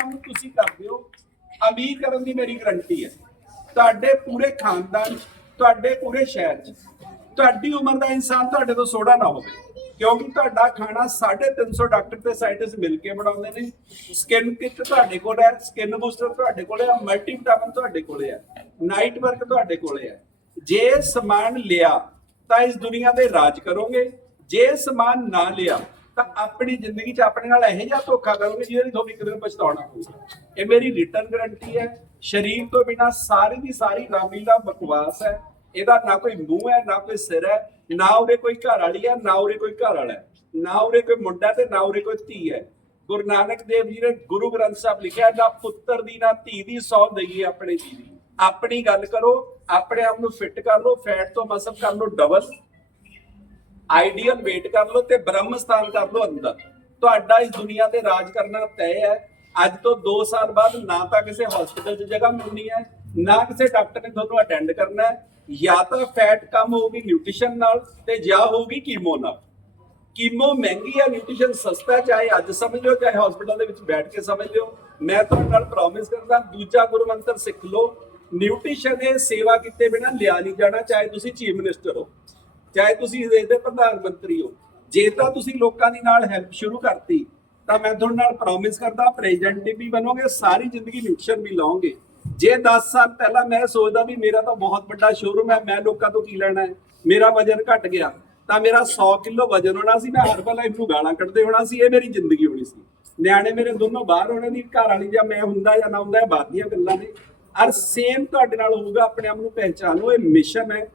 ਕੰਮ ਤੁਸੀਂ ਕਰਦੇ ਹੋ ਅਮੀਰ ਕਰਨ ਦੀ ਮੇਰੀ ਗਰੰਟੀ ਹੈ। ਤੁਹਾਡੇ ਪੂਰੇ ਖਾਨਦਾਨ ਤੁਹਾਡੇ ਪੂਰੇ ਸ਼ਹਿਰ 'ਚ, ਤੁਹਾਡੀ ਉਮਰ ਦਾ ਇਨਸਾਨ ਤੁਹਾਡੇ ਤੋਂ ਸੋੜਾ ਨਾ ਹੋਵੇ, ਕਿਉਂਕਿ ਤੁਹਾਡਾ ਖਾਣਾ 350 ਡਾਕਟਰ ਤੇ ਸਾਇੰਟਿਸਟ ਮਿਲ ਕੇ ਬਣਾਉਂਦੇ ਨੇ। ਸਕਿਨ ਕਿਟ ਤੁਹਾਡੇ ਕੋਲ ਹੈ ਸਕਿਨ ਬੂਸਟਰ ਤੁਹਾਡੇ ਕੋਲ ਹੈ ਮਲਟੀ ਵਿਟਾਮਿਨ ਤੁਹਾਡੇ ਕੋਲ ਹੈ ਨਾਈਟ ਵਰਕ ਤੁਹਾਡੇ ਕੋਲ ਹੈ। ਜੇ ਸਮਾਨ ਲਿਆ, ਤਾਂ ਇਸ ਦੁਨੀਆ ਦੇ ਰਾਜ ਕਰੋਗੇ। ਜੇ ਸਮਾਨ ਨਾ ਲਿਆ ਤਾਂ ਆਪਣੀ ਜ਼ਿੰਦਗੀ 'ਚ ਆਪਣੇ ਨਾਲ ਇਹੋ ਜਿਹਾ ਧੋਖਾ ਕਰੋਗੇ ਜਿਹਦੇ ਤੁਹਾਨੂੰ ਇੱਕ ਦਿਨ ਪਛਤਾਉਣਾ ਪਊਗਾ। ਇਹ ਮੇਰੀ ਰਿਟਰਨ ਗਾਰੰਟੀ ਹੈ। ਸ਼ਰੀਰ ਤੋਂ ਬਿਨਾ ਸਾਰੀ ਦੀ ਸਾਰੀ ਰਾਮੀਲਾ ਬਕਵਾਸ ਹੈ। ਇਹਦਾ ਨਾ ਕੋਈ ਮੂੰਹ ਹੈ, ਨਾ ਕੋਈ ਸਿਰ ਹੈ, ਨਾ ਉਰੇ ਕੋਈ ਘਰ ਵਾਲੀ ਹੈ, ਨਾ ਉਰੇ ਕੋਈ ਘਰ ਵਾਲਾ ਹੈ। ਨਾ ਉਰੇ ਕੋਈ ਮੁੰਡਾ ਤੇ ਨਾ ਉਰੇ ਕੋਈ ਧੀ ਹੈ। ਗੁਰੂ ਨਾਨਕ ਦੇਵ ਜੀ ਨੇ ਗੁਰੂ ਗ੍ਰੰਥ ਸਾਹਿਬ ਲਿਖਿਆ, ਨਾ ਪੁੱਤਰ ਦੀ, ਨਾ ਧੀ ਦੀ ਸੌ ਦਈਏ ਆਪਣੇ ਜੀ ਦੀ। ਆਪਣੀ ਗੱਲ ਕਰੋ, ਆਪਣੇ ਆਪ ਨੂੰ ਫਿੱਟ ਕਰ ਲਓ ਫੈਟ ਤੋਂ ਮਸਬ ਕਰ ਲਓ ਡਬਲ ਆਈਡੀਅਲ ਵੇਟ ਕਰ ਲਓ ਤੇ ਬ੍ਰਹਮ ਸਥਾਨ ਕਰ ਲਓ ਅੰਦਰ। ਤੁਹਾਡਾ ਇਸ ਦੁਨੀਆ ਤੇ ਰਾਜ ਕਰਨਾ ਤੈਅ ਹੈ। ਅੱਜ ਤੋਂ 2 ਸਾਲ ਬਾਅਦ ਨਾ ਤਾਂ ਕਿਸੇ ਹਸਪੀਟਲ 'ਚ ਜਗ੍ਹਾ ਮਿਲਣੀ ਹੈ ਨਾ ਕਿਸੇ ਡਾਕਟਰ ਨੇ ਤੁਹਾਨੂੰ ਅਟੈਂਡ ਕਰਨਾ ਹੈ। ਜਾਂ ਤਾਂ ਫੈਟ ਕਮ ਹੋਊਗੀ ਨਿਊਟ੍ਰੀਸ਼ਨ ਨਾਲ ਤੇ ਜਾਂ ਹੋਊਗੀ ਕੀਮੋ ਨਾਲ। ਕੀਮੋ ਮਹਿੰਗੀ ਹੈ ਨਿਊਟ੍ਰੀਸ਼ਨ ਸਸਤਾ ਹੈ, ਚਾਹੇ ਅੱਜ ਸਮਝ ਲਓ ਚਾਹੇ ਹਸਪੀਟਲ ਦੇ ਵਿੱਚ ਬੈਠ ਕੇ ਸਮਝ ਲਿਓ। ਮੈਂ ਤੁਹਾਡੇ ਨਾਲ ਪ੍ਰੋਮਿਸ ਕਰਦਾ ਦੂਜਾ ਗੁਰੂ ਮੰਤਰ ਸਿੱਖ ਲਓ। ਨਿਊਟ੍ਰੀਸ਼ਨ ਦੇ ਸੇਵਾ ਕੀਤੇ ਬਿਨਾ ਲਿਆ ਨਹੀਂ ਜਾਣਾ ਚਾਹੇ ਤੁਸੀਂ ਚੀਫ ਮਿਨਿਸਟਰ ਹੋ। ਚਾਹੇ ਤੁਸੀਂ ਦੇਸ਼ ਦੇ ਪ੍ਰਧਾਨ ਮੰਤਰੀ ਹੋ, ਜੇ ਤਾਂ ਤੁਸੀਂ ਲੋਕਾਂ ਦੀ ਨਾਲ ਹੈਲਪ ਸ਼ੁਰੂ ਕਰਤੀ, ਤਾਂ ਮੈਂ ਤੁਹਾਡੇ ਨਾਲ ਪ੍ਰੋਮਿਸ ਕਰਦਾ ਪ੍ਰੈਜ਼ੀਡੈਂਟ ਵੀ ਬਣੋਗੇ, ਸਾਰੀ ਜ਼ਿੰਦਗੀ ਨਿਊਟ੍ਰੀਸ਼ਨ ਵੀ ਲਾਓਗੇ। ਜੇ 10 ਸਾਲ ਪਹਿਲਾਂ ਮੈਂ ਸੋਚਦਾ ਵੀ ਮੇਰਾ ਤਾਂ ਬਹੁਤ ਵੱਡਾ ਸ਼ੋਰੂਮ ਹੈ, ਮੈਂ ਲੋਕਾਂ ਤੋਂ ਕੀ ਲੈਣਾ ਹੈ? ਮੇਰਾ ਵਜਨ ਘਟ ਗਿਆ, ਤਾਂ ਮੇਰਾ 100 ਕਿਲੋ ਵਜਨ ਹੋਣਾ ਸੀ, ਮੈਂ ਹਰਬਲ ਲਾਈਫ ਨੂੰ ਗਾਲਾਂ ਕੱਢਦੇ ਹੋਣਾ ਸੀ, ਇਹ ਮੇਰੀ ਜ਼ਿੰਦਗੀ ਹੋਣੀ ਸੀ। ਨਿਆਣੇ ਮੇਰੇ ਦੋਨੋਂ ਬਾਹਰ ਹੋਣੇ ਦੀ ਘਰ ਵਾਲੀ ਜਾਂ ਮੈਂ ਹੁੰਦਾ ਜਾਂ ਨਾ ਹੁੰਦਾ, ਇਹ ਬਾਤ ਦੀਆਂ ਗੱਲਾਂ ਨੇ। ਅਰ ਸੇਮ ਤੁਹਾਡੇ ਨਾਲ ਹੋਊਗਾ, ਆਪਣੇ ਆਪ ਨੂੰ ਪਹਿਚਾਨੋ ਇਹ ਮਿਸ਼ਨ ਹੈ।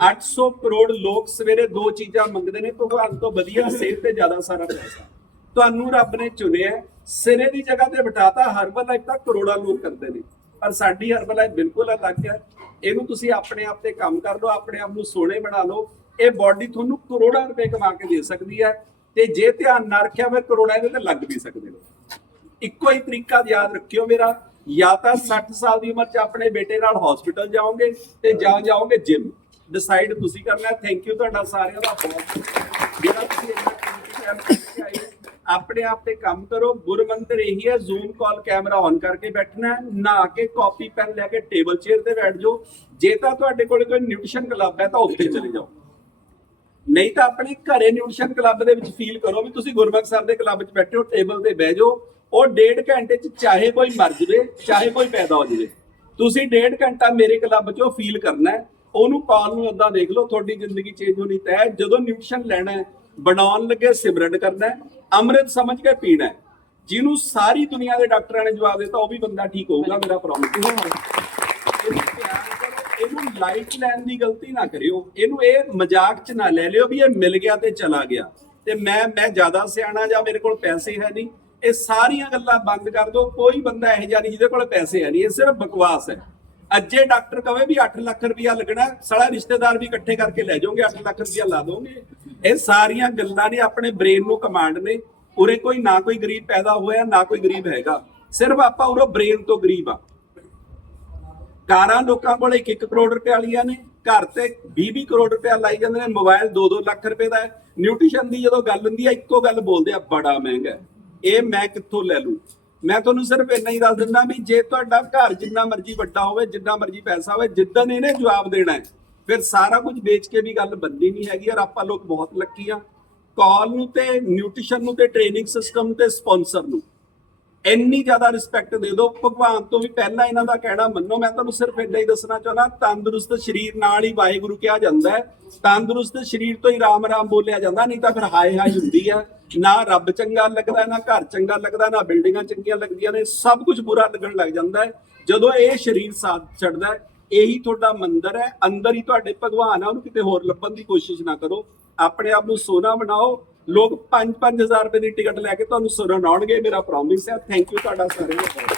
800 ਕਰੋੜ ਲੋਕ ਸਵੇਰੇ ਦੋ ਚੀਜ਼ਾਂ ਮੰਗਦੇ ਨੇ, ਭਗਵਾਨ ਤੋਂ ਵਧੀਆ, ਸਿਹਤ ਤੇ ਜ਼ਿਆਦਾ ਸਾਰਾ ਪੈਸਾ। ਤੁਹਾਨੂੰ ਰੱਬ ਨੇ ਚੁਣਿਆ, ਸਿਰੇ ਦੀ ਜਗ੍ਹਾ ਤੇ ਬਿਠਾਤਾ ਹਰਬਲ ਲਾਈਫ ਤਾਂ ਕਰੋੜਾਂ ਲੋਕ ਕਰਦੇ ਨੇ। ਪਰ ਸਾਡੀ ਹਰਬਲ ਲਾਈਫ ਬਿਲਕੁਲ ਅਲੱਗ ਹੈ। ਇਹਨੂੰ ਤੁਸੀਂ ਆਪਣੇ ਆਪ ਤੇ ਕੰਮ ਕਰ ਲਓ, ਆਪਣੇ ਆਪ ਨੂੰ ਸੋਹਣੇ ਬਣਾ ਲਓ। ਇਹ ਬਾਡੀ ਤੁਹਾਨੂੰ ਕਰੋੜਾਂ ਰੁਪਏ ਕਮਾ ਕੇ ਦੇ ਸਕਦੀ ਹੈ। ਤੇ ਜੇ ਧਿਆਨ ਨਾ ਰੱਖਿਆ ਫਿਰ ਕਰੋੜਾਂ ਇਹਦੇ ਤੇ ਲੱਗ ਵੀ ਸਕਦੇ ਨੇ। ਇੱਕੋ ਹੀ ਤਰੀਕਾ ਯਾਦ ਰੱਖਿਓ ਮੇਰਾ, ਜਾਂ ਤਾਂ 60 ਸਾਲ ਦੀ ਉਮਰ 'ਚ ਆਪਣੇ ਬੇਟੇ ਨਾਲ ਹਸਪੀਟਲ ਜਾਓਗੇ ਤੇ ਜਾਂ ਜਾਓਗੇ ਜਿਮ ਡਿਸਾਈਡ ਤੁਸੀਂ ਕਰਨਾ ਥੈਂਕ ਯੂ ਤੁਹਾਡਾ ਸਾਰਿਆਂ ਦਾ ਬਹੁਤ ਜਿਹੜਾ ਤੁਸੀਂ ਇੰਨਾ ਕੀਮਤੀ time ਕੱਢ ਕੇ ਆਏ ਹੋ। ਆਪਣੇ ਆਪ ਤੇ ਕੰਮ ਕਰੋ। ਗੁਰਮੰਤਰ ਇਹੀ ਹੈ ਜ਼ੂਮ ਕਾਲ ਕੈਮਰਾ ਔਨ ਕਰਕੇ ਬੈਠਣਾ ਹੈ ਨਹਾ ਕੇ ਕਾਪੀ ਪੈਨ ਲੈ ਕੇ ਟੇਬਲ ਚੇਅਰ ਤੇ ਬੈਠ ਜਾਓ। ਜੇ ਤਾਂ ਤੁਹਾਡੇ ਕੋਲ ਕੋਈ ਨਿਊਟ੍ਰੀਸ਼ਨ ਕਲੱਬ ਹੈ ਤਾਂ ਉੱਥੇ ਚਲੇ ਜਾਓ। ਨਹੀਂ ਤਾਂ ਆਪਣੇ ਘਰੇ ਨਿਊਟ੍ਰੀਸ਼ਨ ਕਲੱਬ ਦੇ ਵਿੱਚ ਫੀਲ ਕਰੋ ਵੀ ਤੁਸੀਂ ਗੁਰਮੁਖ ਸਰ ਦੇ ਕਲੱਬ 'ਚ ਬੈਠੇ ਹੋ ਟੇਬਲ ਤੇ ਬਹਿ ਜਾਓ। ਉਹ ਡੇਢ ਘੰਟੇ 'ਚ ਚਾਹੇ ਕੋਈ ਮਰ ਜਵੇ, ਚਾਹੇ ਕੋਈ ਪੈਦਾ ਹੋ ਜਵੇ। ਤੁਸੀਂ ਡੇਢ ਘੰਟਾ ਮੇਰੇ ਕਲੱਬ 'ਚੋਂ ਫੀਲ ਕਰਨਾ ਹੈ। ਉਹਨੂੰ ਕਾਲ ਨੂੰ ਏਦਾਂ ਦੇਖ ਲਓ ਤੁਹਾਡੀ ਜ਼ਿੰਦਗੀ ਚੇਂਜ ਹੋਣੀ ਤੈਅ ਹੈ। ਜਦੋਂ ਨਿਊਟ੍ਰੀਸ਼ਨ ਲੈਣਾ ਹੈ ਬਣਾਉਣ ਲੱਗੇ ਸਿਮਰਨ ਕਰਨਾ ਹੈ ਅੰਮ੍ਰਿਤ ਸਮਝ ਕੇ ਪੀਣਾ ਹੈ। ਜਿਹਨੂੰ ਸਾਰੀ ਦੁਨੀਆ ਦੇ ਡਾਕਟਰਾਂ ਨੇ ਜਵਾਬ ਦਿੱਤਾ ਉਹ ਵੀ ਬੰਦਾ ਠੀਕ ਹੋਊਗਾ ਮੇਰਾ ਪ੍ਰੋਮਿਸ ਇਹਨੂੰ ਲਾਈਟ ਲੈਣ ਦੀ ਗਲਤੀ ਨਾ ਕਰਿਓ। ਇਹਨੂੰ ਇਹ ਮਜ਼ਾਕ ਚ ਨਾ ਲੈ ਲਿਓ ਵੀ ਇਹ ਮਿਲ ਗਿਆ ਤੇ ਚਲਾ ਗਿਆ। ਤੇ ਮੈਂ ਮੈਂ ਜ਼ਿਆਦਾ ਸਿਆਣਾ ਜਾਂ ਮੇਰੇ ਕੋਲ ਪੈਸੇ ਹੈ ਨਹੀਂ ਇਹ ਸਾਰੀਆਂ ਗੱਲਾਂ ਬੰਦ ਕਰ ਦਿਓ। ਕੋਈ ਬੰਦਾ ਇਹੋ ਜਿਹਾ ਨਹੀਂ ਜਿਹਦੇ ਕੋਲ ਪੈਸੇ ਹੈ ਨਹੀਂ ਇਹ ਸਿਰਫ ਬਕਵਾਸ ਹੈ। ਅੱਜੇ ਡਾਕਟਰ ਕਵੇ ਵੀ 8 ਲੱਖ ਰੁਪਇਆ ਲੱਗਣਾ ਹੈ, ਸਾਲਾ ਰਿਸ਼ਤੇਦਾਰ ਵੀ ਇਕੱਠੇ ਕਰਕੇ ਲੈ ਜਾਓਗੇ 8 ਲੱਖ ਰੁਪਇਆ ਲਾ ਦੋਗੇ। ਇਹ ਸਾਰੀਆਂ ਗੱਲਾਂ ਨੇ ਆਪਣੇ ਬ੍ਰੇਨ ਨੂੰ ਕਮਾਂਡ ਨੇ। ਉਰੇ ਕੋਈ ਨਾ ਕੋਈ ਗਰੀਬ ਪੈਦਾ ਹੋਇਆ ਨਾ ਕੋਈ ਗਰੀਬ ਹੈਗਾ। ਸਿਰਫ ਆਪਾਂ ਉਰੋਂ ਬ੍ਰੇਨ ਤੋਂ ਗਰੀਬ ਆ। ਕਾਰਾਂ ਲੋਕਾਂ ਕੋਲ 1 ਕਰੋੜ ਰੁਪਏ ਵਾਲੀਆਂ ਨੇ। ਘਰ ਤੇ 20-20 ਕਰੋੜ ਰੁਪਏ ਲਾਈ ਜਾਂਦੇ ਨੇ। ਮੋਬਾਈਲ 2-2 ਲੱਖ ਰੁਪਏ ਦਾ ਹੈ। ਨਿਊਟ੍ਰੀਸ਼ਨ ਦੀ ਜਦੋਂ ਗੱਲ ਹੁੰਦੀ ਹੈ ਇੱਕੋ ਗੱਲ ਬੋਲਦੇ ਆ ਬੜਾ ਮਹਿੰਗਾ ਇਹ ਮੈਂ ਕਿੱਥੋਂ ਲੈ ਲੂ ਮੈਂ ਤੁਹਾਨੂੰ ਸਿਰਫ ਇੰਨਾ ਹੀ ਦੱਸ ਦਿੰਦਾ ਵੀ ਜੇ ਤੁਹਾਡਾ ਘਰ ਜਿੰਨਾ ਮਰਜ਼ੀ ਵੱਡਾ ਹੋਵੇ, ਜਿੰਨਾ ਮਰਜ਼ੀ ਪੈਸਾ ਹੋਵੇ, ਜਿੱਦਣ ਇਹਨੇ ਜਵਾਬ ਦੇਣਾ ਹੈ, ਫਿਰ ਸਾਰਾ ਕੁਝ ਵੇਚ ਕੇ ਵੀ ਗੱਲ ਬੰਦੀ ਨਹੀਂ ਹੈਗੀ ਔਰ ਆਪਾਂ ਲੋਕ ਬਹੁਤ ਲੱਕੀ ਆ ਕਾਲ ਨੂੰ ਤੇ ਨਿਊਟ੍ਰੀਸ਼ਨ ਨੂੰ ਤੇ ਟ੍ਰੇਨਿੰਗ ਸਿਸਟਮ ਤੇ ਸਪਾਂਸਰ ਨੂੰ। ਇੰਨੀ ਜ਼ਿਆਦਾ ਰਿਸਪੈਕਟ ਦੇ ਦਿਓ। ਭਗਵਾਨ ਤੋਂ ਵੀ ਪਹਿਲਾਂ ਇਹਨਾਂ ਦਾ ਕਹਿਣਾ ਮੰਨੋ। ਮੈਂ ਤੁਹਾਨੂੰ ਸਿਰਫ ਇੰਨਾ ਹੀ ਦੱਸਣਾ ਚਾਹੁੰਦਾ, ਤੰਦਰੁਸਤ ਸਰੀਰ ਨਾਲ ਹੀ ਵਾਹਿਗੁਰੂ ਕਿਹਾ ਜਾਂਦਾ ਹੈ। ਤੰਦਰੁਸਤ ਸਰੀਰ ਤੋਂ ਹੀ ਰਾਮ ਰਾਮ ਬੋਲਿਆ ਜਾਂਦਾ, ਨਹੀਂ ਤਾਂ ਫਿਰ ਹਾਏ ਹਾਏ ਹੁੰਦੀ ਹੈ। ਨਾ ਰੱਬ ਚੰਗਾ ਲੱਗਦਾ, ਨਾ ਘਰ ਚੰਗਾ ਲੱਗਦਾ, ਨਾ ਬਿਲਡਿੰਗਾਂ ਚੰਗੀਆਂ ਲੱਗਦੀਆਂ ਨੇ, ਸਭ ਕੁਝ ਬੁਰਾ ਲੱਗਣ ਲੱਗ ਜਾਂਦਾ ਹੈ। ਜਦੋਂ ਇਹ ਸਰੀਰ ਸਾਥ ਛੱਡਦਾ ਹੈ, ਇਹੀ ਤੁਹਾਡਾ ਮੰਦਰ ਹੈ। ਅੰਦਰ ਹੀ ਤੁਹਾਡੇ ਭਗਵਾਨ ਆ, ਉਹਨੂੰ ਕਿਤੇ ਹੋਰ ਲੱਭਣ ਦੀ ਕੋਸ਼ਿਸ਼ ਨਾ ਕਰੋ। ਆਪਣੇ ਆਪ ਨੂੰ ਸੋਨਾ ਬਣਾਓ ਲੋਕ 5-5000 ਰੁਪਏ ਦੀ ਟਿਕਟ ਲੈ ਕੇ ਤੁਹਾਨੂੰ ਸੁਣਾਉਣਗੇ, ਮੇਰਾ ਪ੍ਰੋਮਿਸ ਹੈ। ਥੈਂਕ ਯੂ ਤੁਹਾਡਾ ਸਾਰਿਆਂ ਦਾ